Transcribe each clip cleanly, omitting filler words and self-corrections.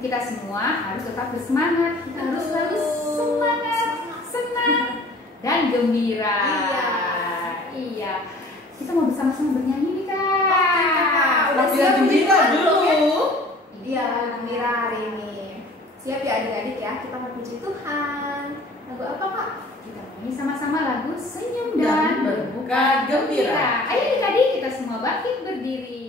kita semua harus tetap bersemangat. Kita harus selalu semangat, senang, dan gembira. Iya. Kita mau bersama-sama bernyanyi nih, Kak. Oke, Kak. Udah siap gembira dulu. Iya, gembira hari ini. Siap ya adik-adik ya, kita mau puji Tuhan. Lagu apa, Kak? Kita nyanyi sama-sama lagu Senyum dan Berbuka Gembira. Ayo adik-adik, kita semua bangkit berdiri.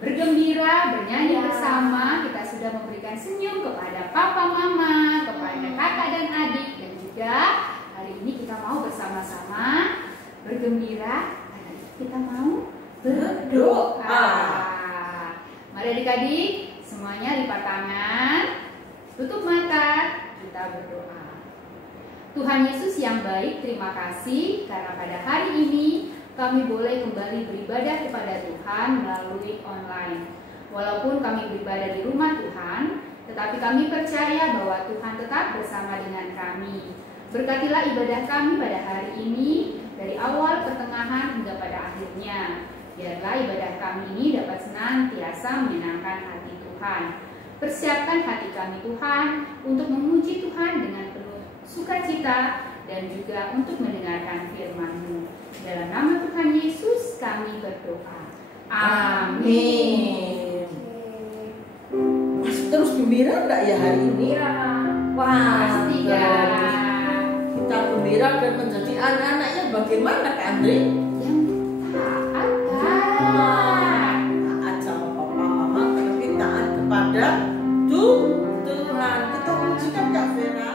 Bergembira, bernyanyi bersama, kita sudah memberikan senyum kepada papa mama, kepada kakak dan adik, dan juga hari ini kita mau bersama-sama bergembira, kita mau berdoa. Mari adik-adik, semuanya lipat tangan, tutup mata, kita berdoa. Tuhan Yesus yang baik, terima kasih karena pada hari ini kami boleh kembali beribadah kepada Tuhan melalui online. Walaupun kami beribadah di rumah Tuhan, tetapi kami percaya bahwa Tuhan tetap bersama dengan kami. Berkatilah ibadah kami pada hari ini, dari awal, pertengahan, hingga pada akhirnya. Biarlah ibadah kami ini dapat senantiasa menyenangkan hati Tuhan. Persiapkan hati kami Tuhan untuk memuji Tuhan dengan penuh sukacita dan juga untuk mendengarkan firman-Mu. Dalam nama Tuhan Yesus kami berdoa. Amin. Masih terus gembira enggak ya hari ini? Wah, Pasti ya. Kita gembira dan menjadi anak-anak yang bagaimana, Kak Andre? Yang taat. Taat sama papa mama, tapi taat kepada Tuhan. Kita pujikan Kak Vera.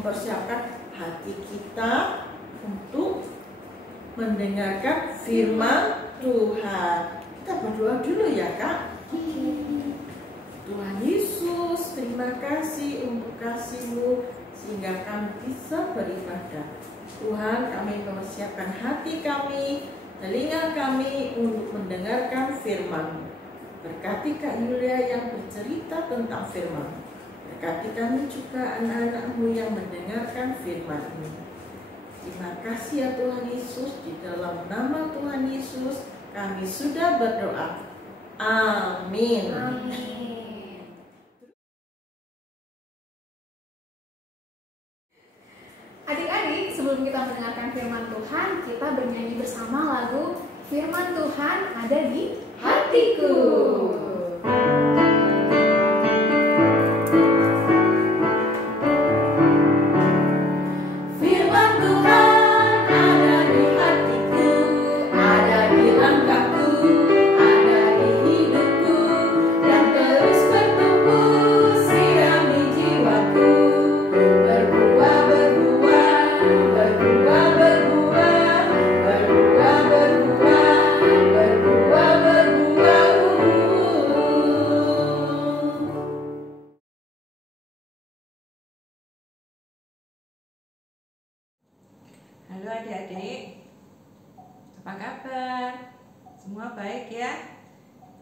Mempersiapkan hati kita untuk mendengarkan firman Tuhan. Kita berdoa dulu ya, Kak. Tuhan Yesus, terima kasih untuk kasih-Mu sehingga kami bisa beribadah. Tuhan, kami mempersiapkan hati kami, telinga kami untuk mendengarkan firman-Mu. Berkati Kak Yulia yang bercerita tentang firman. Berkati kami juga anak-anak-Mu yang mendengarkan firman ini. Terima kasih ya Tuhan Yesus. Di dalam nama Tuhan Yesus kami sudah berdoa. Amin. Amin. Adik-adik, sebelum kita mendengarkan firman Tuhan, kita bernyanyi bersama lagu Firman Tuhan Ada di Hatiku.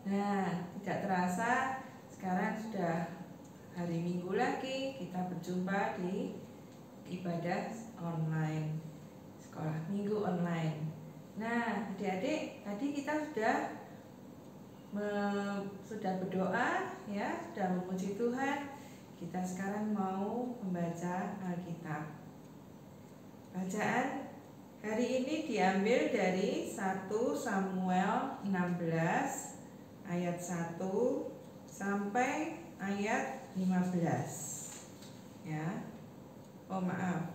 Nah, tidak terasa sekarang sudah hari Minggu lagi kita berjumpa di ibadah online, sekolah Minggu online. Nah, adik-adik, tadi kita sudah berdoa ya, sudah memuji Tuhan. Kita sekarang mau membaca Alkitab. Bacaan hari ini diambil dari 1 Samuel 16 ayat 1 sampai ayat 15. Ya. Oh maaf.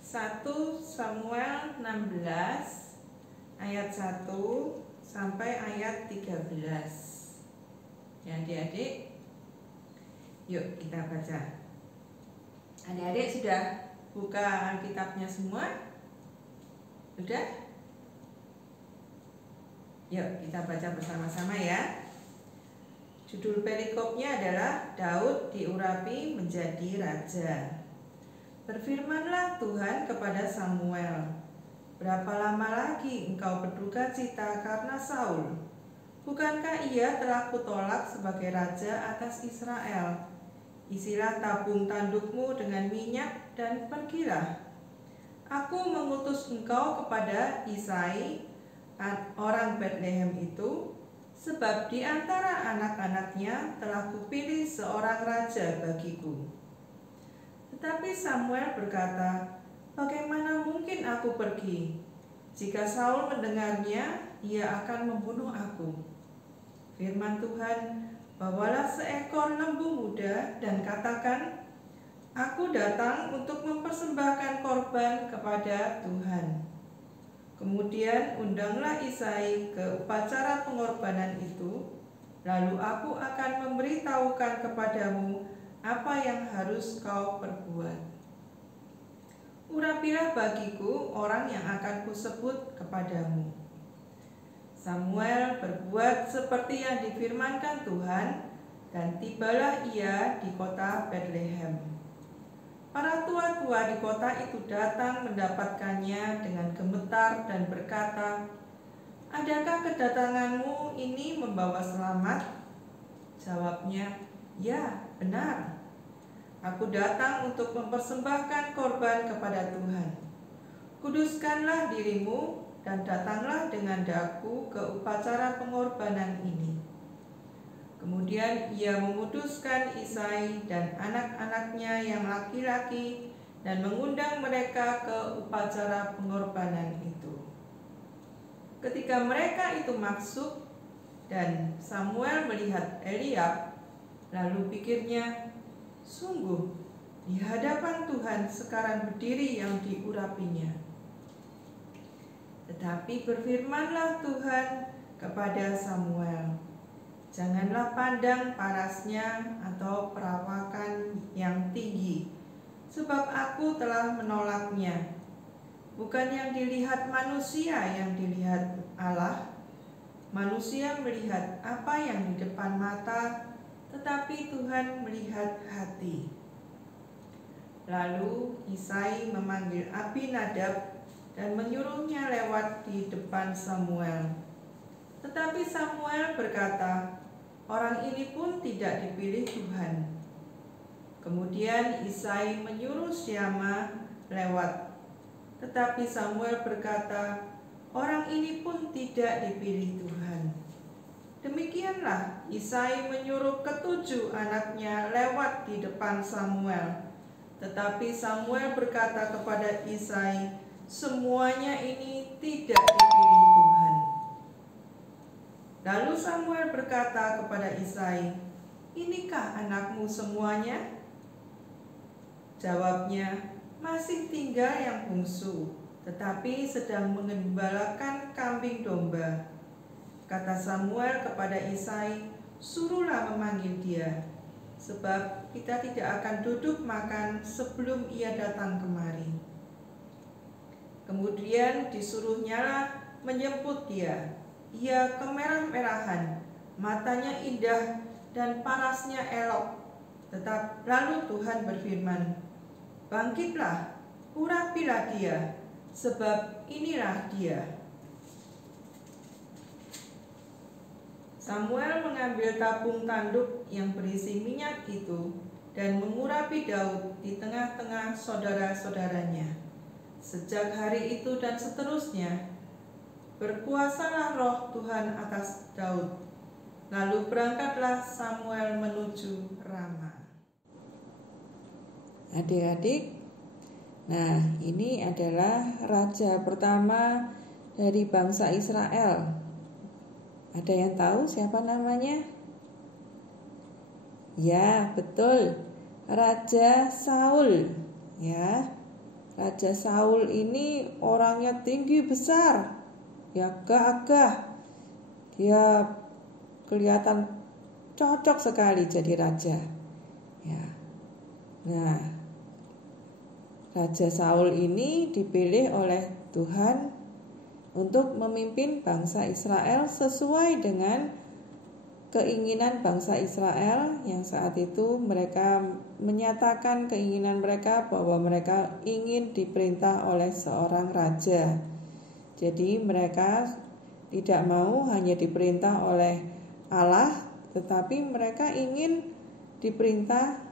1 Samuel 16 ayat 1 sampai ayat 13. Ya, adik-adik. Yuk kita baca. Adik-adik sudah buka Alkitabnya semua? Sudah? Yuk kita baca bersama-sama ya. Judul perikopnya adalah Daud diurapi menjadi raja. Berfirmanlah Tuhan kepada Samuel, berapa lama lagi engkau berduka cita karena Saul? Bukankah ia telah kutolak sebagai raja atas Israel? Isilah tabung tandukmu dengan minyak dan pergilah. Aku mengutus engkau kepada Isai, orang Betlehem itu, sebab di antara anak-anaknya telah kupilih seorang raja bagiku. Tetapi Samuel berkata, bagaimana mungkin aku pergi? Jika Saul mendengarnya, ia akan membunuh aku. Firman Tuhan, bawalah seekor lembu muda dan katakan, aku datang untuk mempersembahkan korban kepada Tuhan. Kemudian undanglah Isai ke upacara pengorbanan itu, lalu aku akan memberitahukan kepadamu apa yang harus kau perbuat. Urapilah bagiku orang yang akan kusebut kepadamu. Samuel berbuat seperti yang difirmankan Tuhan, dan tibalah ia di kota Betlehem. Para tua-tua di kota itu datang mendapatkannya dengan gemetar dan berkata, adakah kedatanganmu ini membawa selamat? Jawabnya, ya, benar. Aku datang untuk mempersembahkan korban kepada Tuhan. Kuduskanlah dirimu dan datanglah dengan daku ke upacara pengorbanan ini. Kemudian ia menguduskan Isai dan anak-anaknya yang laki-laki dan mengundang mereka ke upacara pengorbanan itu. Ketika mereka itu masuk dan Samuel melihat Eliab, lalu pikirnya, sungguh di hadapan Tuhan sekarang berdiri yang diurapinya. Tetapi berfirmanlah Tuhan kepada Samuel, janganlah pandang parasnya atau perawakan yang tinggi, sebab aku telah menolaknya. Bukan yang dilihat manusia yang dilihat Allah. Manusia melihat apa yang di depan mata, tetapi Tuhan melihat hati. Lalu Isai memanggil Abinadab dan menyuruhnya lewat di depan Samuel. Tetapi Samuel berkata, orang ini pun tidak dipilih Tuhan. Kemudian Isai menyuruh Syama lewat. Tetapi Samuel berkata, orang ini pun tidak dipilih Tuhan. Demikianlah Isai menyuruh ketujuh anaknya lewat di depan Samuel. Tetapi Samuel berkata kepada Isai, semuanya ini tidak dipilih Tuhan. Lalu Samuel berkata kepada Isai, inikah anakmu semuanya? Jawabnya, masih tinggal yang bungsu, tetapi sedang mengembalakan kambing domba. Kata Samuel kepada Isai, suruhlah memanggil dia, sebab kita tidak akan duduk makan sebelum ia datang kemari. Kemudian disuruhnyalah menjemput dia. Ia kemerah-merahan, matanya indah dan parasnya elok. Lalu Tuhan berfirman, bangkitlah, urapilah dia, sebab inilah dia. Samuel mengambil tabung tanduk yang berisi minyak itu dan mengurapi Daud di tengah-tengah saudara-saudaranya. Sejak hari itu dan seterusnya, berkuasalah roh Tuhan atas Daud. Lalu berangkatlah Samuel menuju Rama. Adik-adik, nah ini adalah raja pertama dari bangsa Israel. Ada yang tahu siapa namanya? Ya, betul. Raja Saul. Ya. Raja Saul ini orangnya tinggi besar. Ya, gagah. Dia kelihatan cocok sekali jadi raja. Ya. Nah, Raja Saul ini dipilih oleh Tuhan untuk memimpin bangsa Israel sesuai dengan keinginan bangsa Israel yang saat itu mereka menyatakan keinginan mereka bahwa mereka ingin diperintah oleh seorang raja. Jadi mereka tidak mau hanya diperintah oleh Allah, tetapi mereka ingin diperintah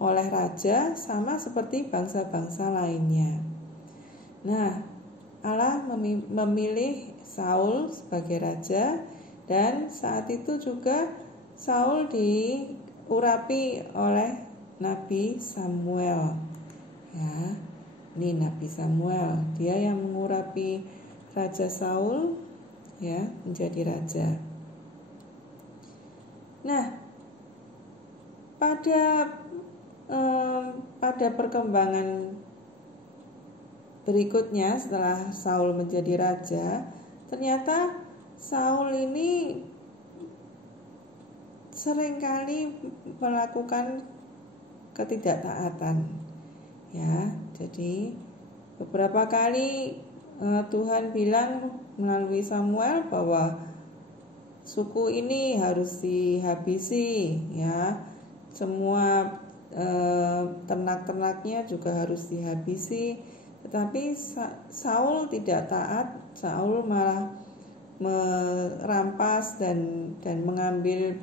oleh raja sama seperti bangsa-bangsa lainnya. Nah, Allah memilih Saul sebagai raja, dan saat itu juga Saul diurapi oleh Nabi Samuel. Ya, ini Nabi Samuel, dia yang mengurapi Raja Saul ya menjadi raja. Nah, pada perkembangan berikutnya setelah Saul menjadi raja, ternyata Saul ini seringkali melakukan ketidaktaatan. Ya, jadi beberapa kali Tuhan bilang melalui Samuel bahwa suku ini harus dihabisi, ya. Semua ternak-ternaknya juga harus dihabisi. Tetapi Saul tidak taat. Saul malah merampas dan mengambil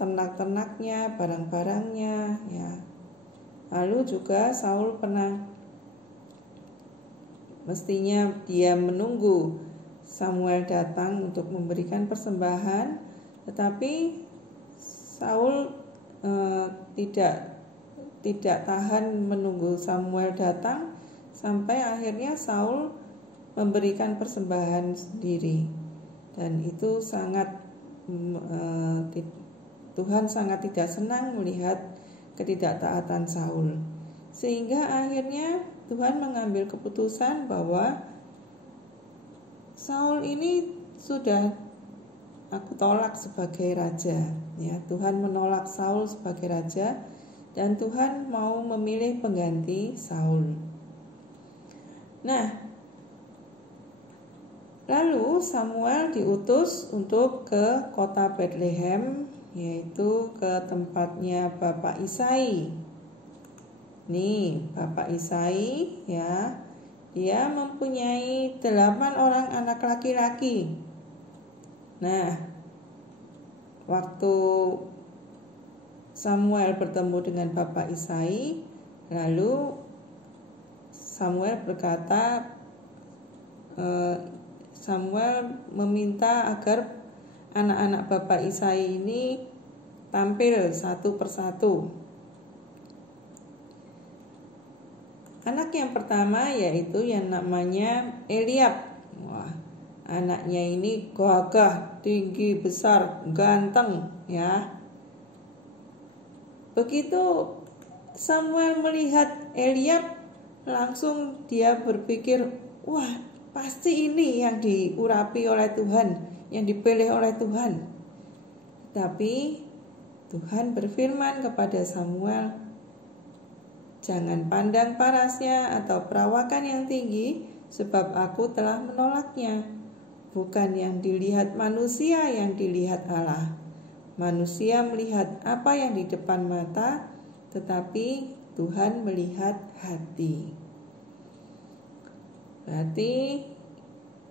ternak-ternaknya, barang-barangnya, ya. Lalu juga Saul mestinya dia menunggu Samuel datang untuk memberikan persembahan, tetapi Saul tidak tahan menunggu Samuel datang. Sampai akhirnya Saul memberikan persembahan sendiri, dan itu Tuhan sangat tidak senang melihat ketidaktaatan Saul, sehingga akhirnya Tuhan mengambil keputusan bahwa Saul ini sudah aku tolak sebagai raja. Ya, Tuhan menolak Saul sebagai raja, dan Tuhan mau memilih pengganti Saul. Nah, lalu Samuel diutus untuk ke kota Bethlehem, yaitu ke tempatnya Bapak Isai. Nih, Bapak Isai, ya, dia mempunyai 8 orang anak laki-laki. Nah, waktu Samuel bertemu dengan Bapak Isai, lalu Samuel berkata, Samuel meminta agar anak-anak Bapak Isai ini tampil satu persatu. Anak yang pertama yaitu yang namanya Eliab. Wah, anaknya ini gagah, tinggi, besar, ganteng, ya. Begitu Samuel melihat Eliab, langsung dia berpikir, wah, pasti ini yang diurapi oleh Tuhan, yang dipilih oleh Tuhan. Tapi Tuhan berfirman kepada Samuel, jangan pandang parasnya atau perawakan yang tinggi, sebab aku telah menolaknya. Bukan yang dilihat manusia yang dilihat Allah. Manusia melihat apa yang di depan mata, tetapi Tuhan melihat hati. Berarti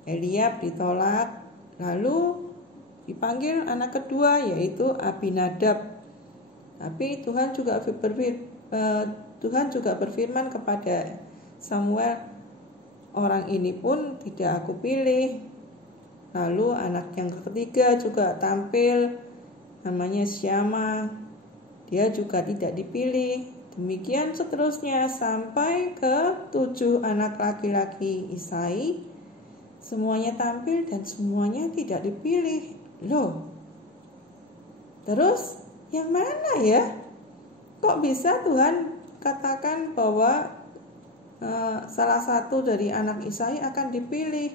Eliab ditolak. Lalu dipanggil anak kedua yaitu Abinadab. Tapi Tuhan juga berfirman kepada Samuel, orang ini pun tidak aku pilih. Lalu anak yang ketiga juga tampil, namanya Syama, dia juga tidak dipilih. Demikian seterusnya sampai ke 7 anak laki-laki Isai, semuanya tampil dan semuanya tidak dipilih. Loh, terus yang mana ya? Kok bisa Tuhan katakan bahwa salah satu dari anak Isai akan dipilih?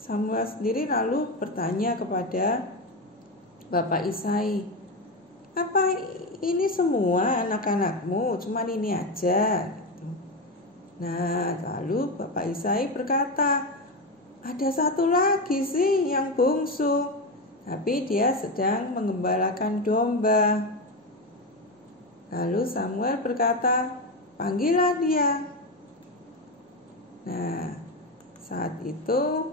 Samuel sendiri lalu bertanya kepada Bapak Isai, apa ini semua anak-anakmu? Cuman ini aja. Nah, lalu Bapak Isai berkata, ada satu lagi sih yang bungsu, tapi dia sedang mengembalakan domba. Lalu Samuel berkata, panggillah dia. Nah, saat itu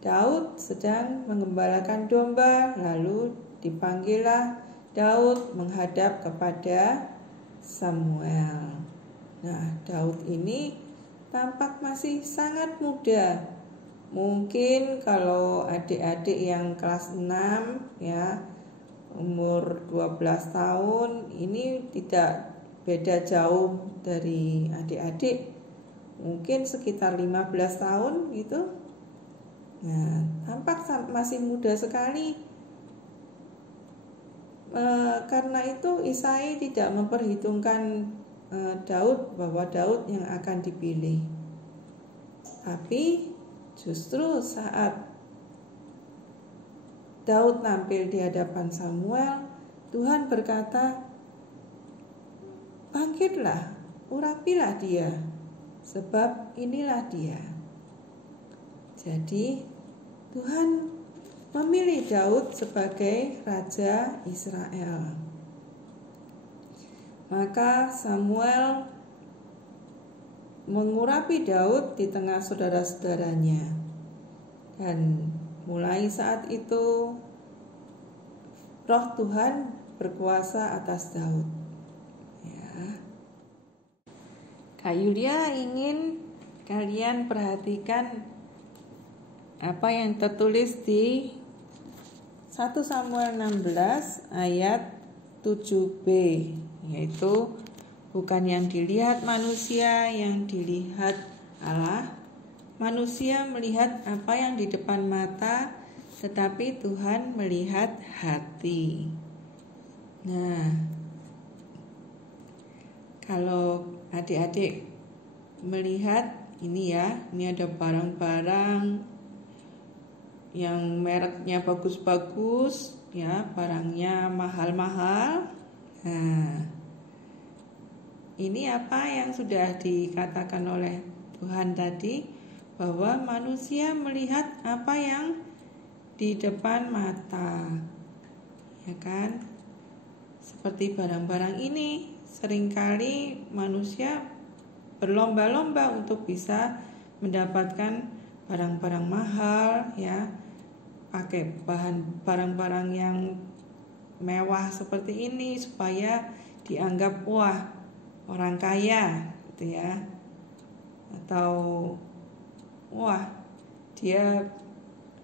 Daud sedang mengembalakan domba, lalu dipanggillah Daud menghadap kepada Samuel. Nah, Daud ini tampak masih sangat muda. Mungkin kalau adik-adik yang kelas 6 ya, umur 12 tahun, ini tidak beda jauh dari adik-adik. Mungkin sekitar 15 tahun gitu. Nah, tampak masih muda sekali. Karena itu Isai tidak memperhitungkan Daud bahwa Daud yang akan dipilih. Tapi justru saat Daud tampil di hadapan Samuel, Tuhan berkata, bangkitlah, urapilah dia, sebab inilah dia. Jadi Tuhan memilih Daud sebagai Raja Israel. Maka Samuel mengurapi Daud di tengah saudara-saudaranya. Dan mulai saat itu Roh Tuhan berkuasa atas Daud. Ya. Kak Yulia ingin kalian perhatikan apa yang tertulis di 1 Samuel 16 ayat 7b, yaitu bukan yang dilihat manusia yang dilihat Allah. Manusia melihat apa yang di depan mata, tetapi Tuhan melihat hati. Nah, kalau adik-adik melihat ini ya, ini ada barang-barang yang mereknya bagus-bagus ya, barangnya mahal-mahal. Nah, ini apa yang sudah dikatakan oleh Tuhan tadi, bahwa manusia melihat apa yang di depan mata, ya kan? Seperti barang-barang ini, seringkali manusia berlomba-lomba untuk bisa mendapatkan barang-barang mahal ya, pakai barang-barang yang mewah seperti ini supaya dianggap wah orang kaya gitu ya, atau wah dia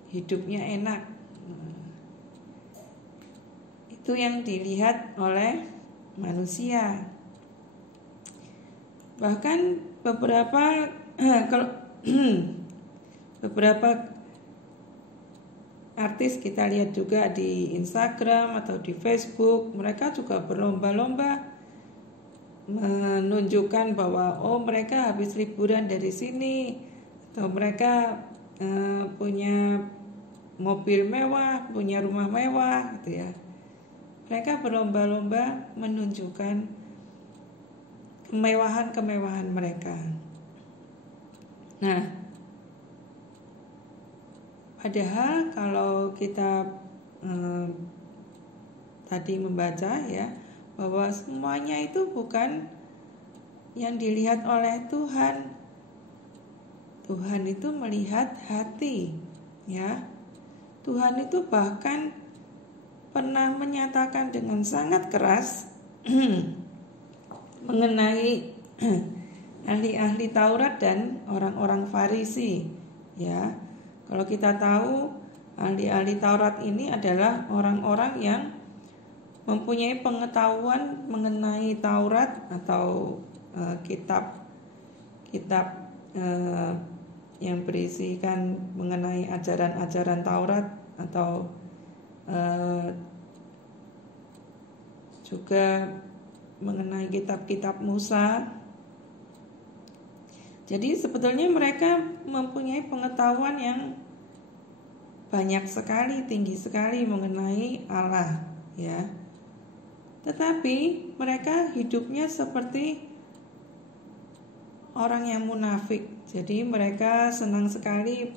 hidupnya enak. Itu yang dilihat oleh manusia. Bahkan beberapa artis kita lihat juga di Instagram atau di Facebook, mereka juga berlomba-lomba menunjukkan bahwa mereka habis liburan dari sini, atau mereka punya mobil mewah, punya rumah mewah gitu ya. Mereka berlomba-lomba menunjukkan kemewahan-kemewahan mereka. Nah, padahal kalau kita tadi membaca ya, bahwa semuanya itu bukan yang dilihat oleh Tuhan. Tuhan itu melihat hati ya. Tuhan itu bahkan pernah menyatakan dengan sangat keras mengenai ahli-ahli Taurat dan orang-orang Farisi. Ya, kalau kita tahu ahli-ahli Taurat ini adalah orang-orang yang mempunyai pengetahuan mengenai Taurat atau kitab-kitab yang berisikan mengenai ajaran-ajaran Taurat atau juga mengenai kitab-kitab Musa. Jadi sebetulnya mereka mempunyai pengetahuan yang banyak sekali, tinggi sekali mengenai Allah, ya. Tetapi mereka hidupnya seperti orang yang munafik. Jadi mereka senang sekali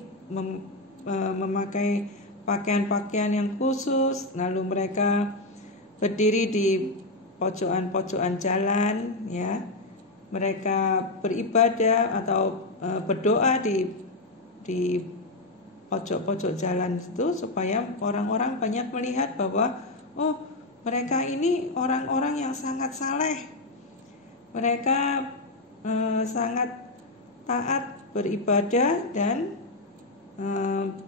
memakai pakaian-pakaian yang khusus, lalu mereka berdiri di pojokan-pojokan jalan, ya. Mereka beribadah atau berdoa di pojok-pojok jalan itu supaya orang-orang banyak melihat bahwa oh, mereka ini orang-orang yang sangat saleh. Mereka sangat taat beribadah dan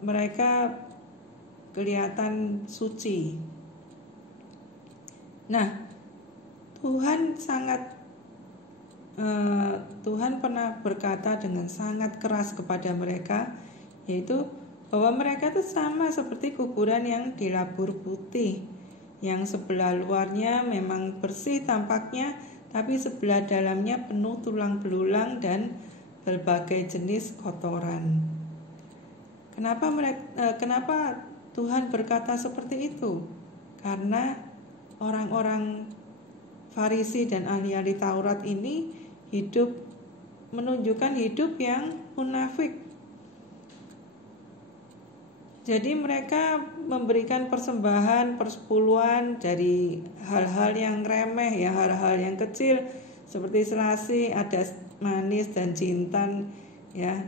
mereka kelihatan suci. Nah, Tuhan pernah berkata dengan sangat keras kepada mereka, yaitu bahwa mereka itu sama seperti kuburan yang dilabur putih, yang sebelah luarnya memang bersih tampaknya, tapi sebelah dalamnya penuh tulang belulang dan berbagai jenis kotoran. Kenapa Tuhan berkata seperti itu? Karena orang-orang Farisi dan ahli-ahli Taurat ini menunjukkan hidup yang munafik. Jadi mereka memberikan persembahan persepuluhan dari hal-hal yang remeh, ya, hal-hal yang kecil seperti selasi, adas manis dan jintan, ya.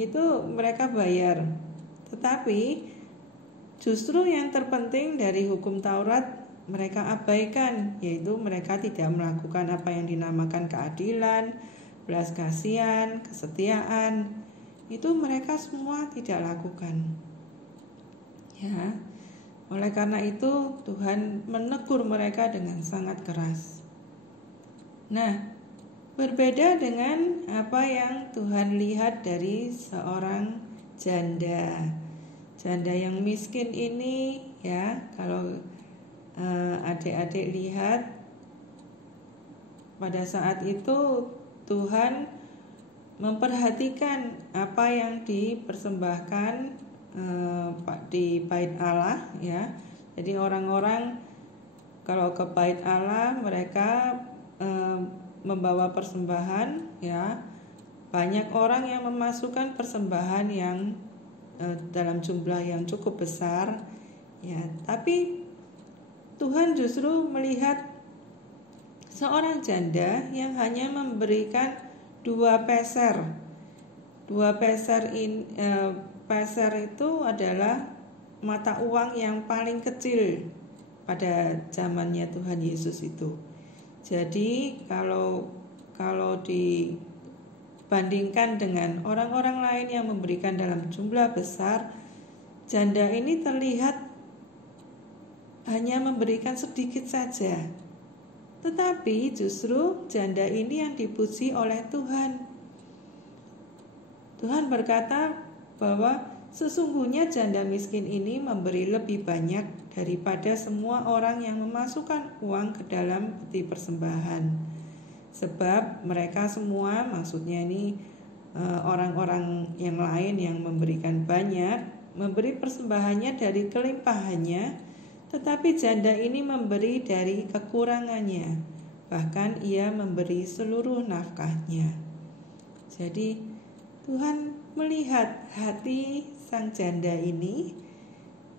Itu mereka bayar. Tetapi justru yang terpenting dari hukum Taurat mereka abaikan, yaitu mereka tidak melakukan apa yang dinamakan keadilan, belas kasihan, kesetiaan. Itu mereka semua tidak lakukan. Ya. Oleh karena itu Tuhan menegur mereka dengan sangat keras. Nah, berbeda dengan apa yang Tuhan lihat dari seorang janda. Janda yang miskin ini, ya, kalau adik-adik lihat pada saat itu Tuhan memperhatikan apa yang dipersembahkan di bait Allah, ya. Jadi orang-orang kalau ke bait Allah mereka membawa persembahan, ya. Banyak orang yang memasukkan persembahan yang dalam jumlah yang cukup besar, ya. Tapi Tuhan justru melihat seorang janda yang hanya memberikan 2 peser. 2 peser peser itu adalah mata uang yang paling kecil pada zamannya Tuhan Yesus itu. Jadi kalau dibandingkan dengan orang-orang lain yang memberikan dalam jumlah besar, janda ini terlihat hanya memberikan sedikit saja. Tetapi justru janda ini yang dipuji oleh Tuhan. Tuhan berkata bahwa sesungguhnya janda miskin ini memberi lebih banyak daripada semua orang yang memasukkan uang ke dalam peti persembahan. Sebab mereka semua, maksudnya ini orang-orang yang lain yang memberikan banyak, memberi persembahannya dari kelimpahannya, tetapi janda ini memberi dari kekurangannya, bahkan ia memberi seluruh nafkahnya. Jadi Tuhan melihat hati sang janda ini,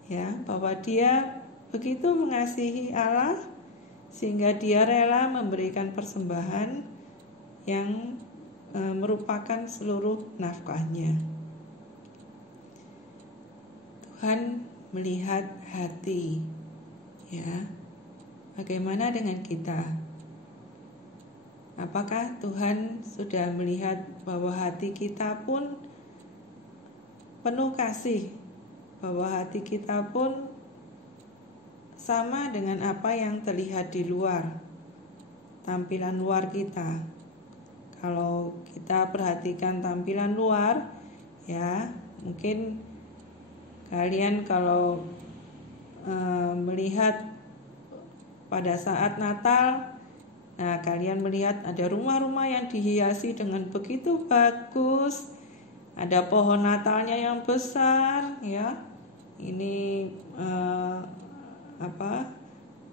ya, bahwa dia begitu mengasihi Allah sehingga dia rela memberikan persembahan yang merupakan seluruh nafkahnya. Tuhan melihat hati. Ya. Bagaimana dengan kita? Apakah Tuhan sudah melihat bahwa hati kita pun penuh kasih, bahwa hati kita pun sama dengan apa yang terlihat di luar, tampilan luar kita? Kalau kita perhatikan tampilan luar, ya mungkin kalian kalau melihat pada saat Natal, nah kalian melihat ada rumah-rumah yang dihiasi dengan begitu bagus, ada pohon Natalnya yang besar, ya. Ini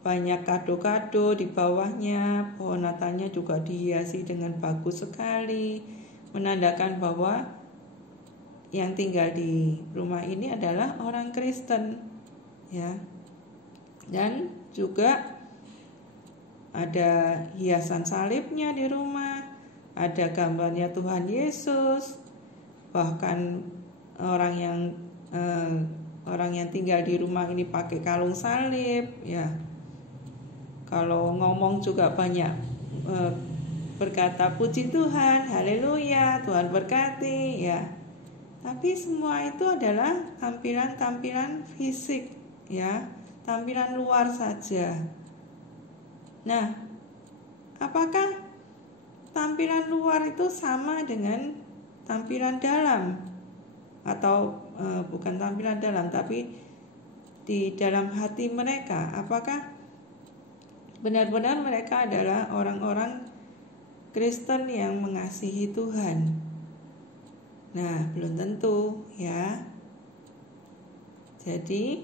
banyak kado-kado di bawahnya. Pohon Natalnya juga dihiasi dengan bagus sekali, menandakan bahwa yang tinggal di rumah ini adalah orang Kristen, ya. Dan juga ada hiasan salibnya di rumah, ada gambarnya Tuhan Yesus. Bahkan orang yang tinggal di rumah ini pakai kalung salib, ya. Kalau ngomong juga banyak berkata puji Tuhan, haleluya, Tuhan berkati, ya. Tapi semua itu adalah tampilan-tampilan fisik, ya, tampilan luar saja. Nah, apakah tampilan luar itu sama dengan tampilan dalam? Atau bukan tampilan dalam, tapi di dalam hati mereka, apakah benar-benar mereka adalah orang-orang Kristen yang mengasihi Tuhan? Nah, belum tentu, ya. Jadi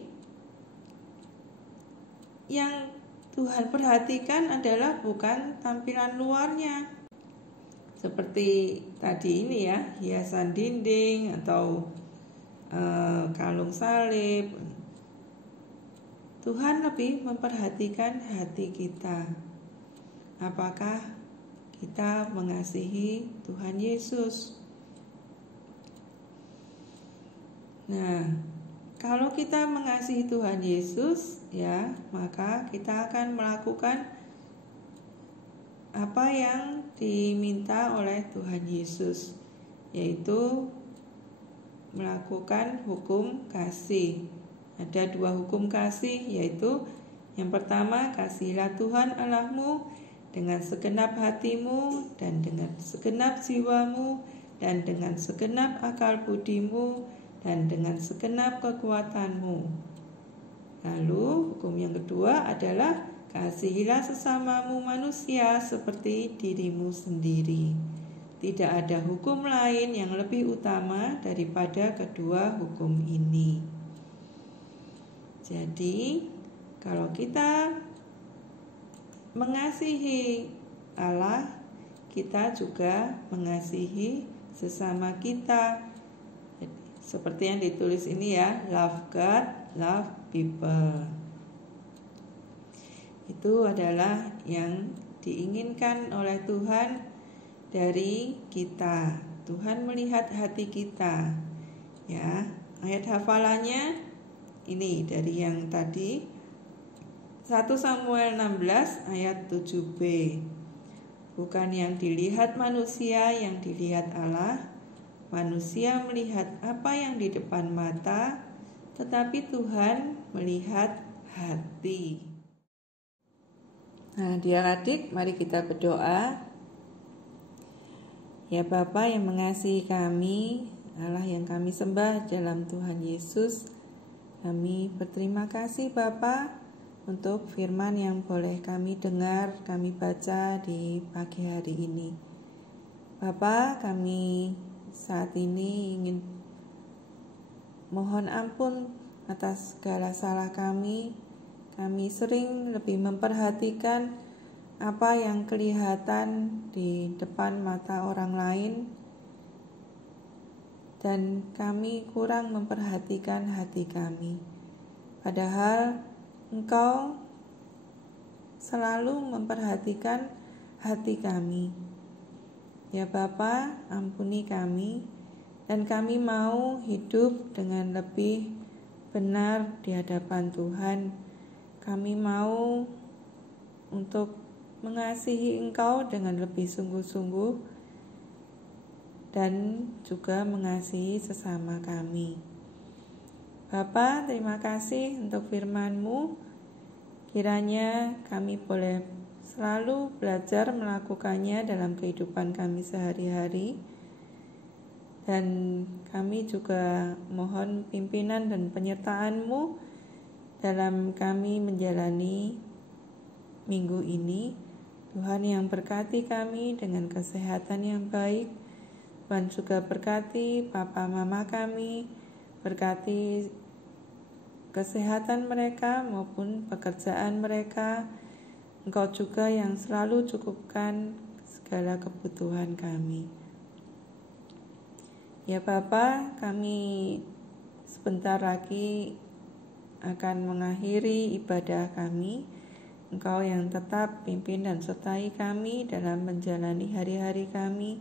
yang Tuhan perhatikan adalah bukan tampilan luarnya, seperti tadi ini, ya, hiasan dinding atau kalung salib. Tuhan lebih memperhatikan hati kita. Apakah kita mengasihi Tuhan Yesus? Nah, kalau kita mengasihi Tuhan Yesus, ya, maka kita akan melakukan apa yang diminta oleh Tuhan Yesus, yaitu melakukan hukum kasih. Ada 2 hukum kasih, yaitu yang pertama, kasihilah Tuhan Allahmu dengan segenap hatimu dan dengan segenap jiwamu dan dengan segenap akal budimu dan dengan segenap kekuatanmu. Lalu hukum yang kedua adalah kasihilah sesamamu manusia seperti dirimu sendiri. Tidak ada hukum lain yang lebih utama daripada kedua hukum ini. Jadi, kalau kita mengasihi Allah, kita juga mengasihi sesama kita. Seperti yang ditulis ini, ya, love God, love people. Itu adalah yang diinginkan oleh Tuhan dari kita. Tuhan melihat hati kita, ya. Ayat hafalannya ini dari yang tadi, 1 Samuel 16 ayat 7b. Bukan yang dilihat manusia yang dilihat Allah. Manusia melihat apa yang di depan mata, tetapi Tuhan melihat hati. Nah, adik-adik, mari kita berdoa. Ya Bapa yang mengasihi kami, Allah yang kami sembah dalam Tuhan Yesus, kami berterima kasih Bapa untuk firman yang boleh kami dengar, kami baca di pagi hari ini. Bapa, kami saat ini ingin mohon ampun atas segala salah kami. Kami sering lebih memperhatikan apa yang kelihatan di depan mata orang lain, dan kami kurang memperhatikan hati kami. Padahal Engkau selalu memperhatikan hati kami. Ya Bapa, ampuni kami, dan kami mau hidup dengan lebih benar di hadapan Tuhan. Kami mau untuk mengasihi Engkau dengan lebih sungguh-sungguh dan juga mengasihi sesama kami. Bapa, terima kasih untuk firman-Mu. Kiranya kami boleh selalu belajar melakukannya dalam kehidupan kami sehari-hari. Dan kami juga mohon pimpinan dan penyertaan-Mu dalam kami menjalani minggu ini. Tuhan yang berkati kami dengan kesehatan yang baik. Tuhan juga berkati papa mama kami, berkati kesehatan mereka maupun pekerjaan mereka. Engkau juga yang selalu cukupkan segala kebutuhan kami. Ya Bapa, kami sebentar lagi akan mengakhiri ibadah kami. Engkau yang tetap pimpin dan sertai kami dalam menjalani hari-hari kami.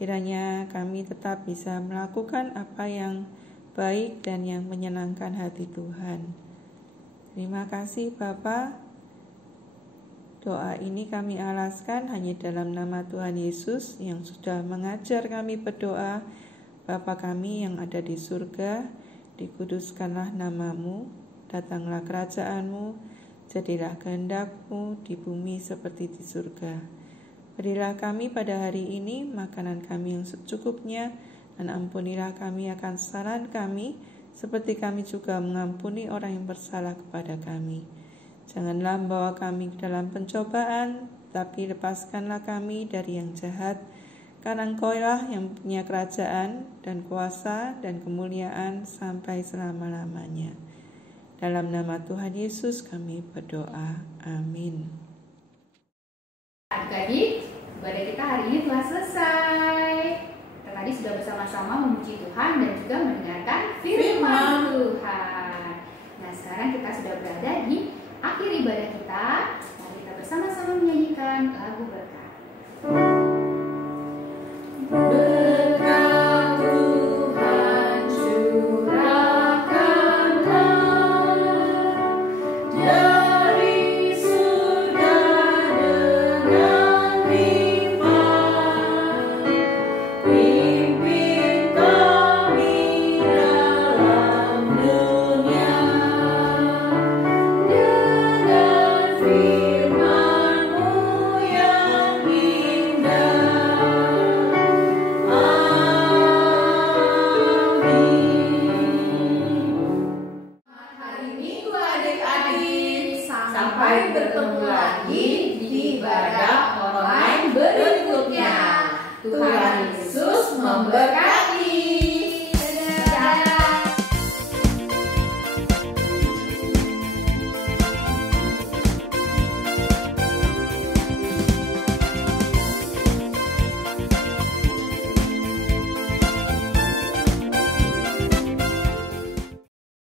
Kiranya kami tetap bisa melakukan apa yang baik dan yang menyenangkan hati Tuhan. Terima kasih Bapa. Doa ini kami alaskan hanya dalam nama Tuhan Yesus yang sudah mengajar kami berdoa. Bapa kami yang ada di surga, dikuduskanlah namamu, datanglah kerajaan-Mu, jadilah kehendak-Mu di bumi seperti di surga. Berilah kami pada hari ini makanan kami yang secukupnya, dan ampunilah kami akan kesalahan kami, seperti kami juga mengampuni orang yang bersalah kepada kami. Janganlah membawa kami ke dalam pencobaan, tapi lepaskanlah kami dari yang jahat, karena Engkau-lah yang punya kerajaan dan kuasa dan kemuliaan sampai selama-lamanya. Dalam nama Tuhan Yesus kami berdoa. Amin. Adik-adik, ibadah kita hari ini telah selesai. Kita tadi sudah bersama-sama memuji Tuhan dan juga mendengarkan firman Tuhan. Nah, sekarang kita sudah berada di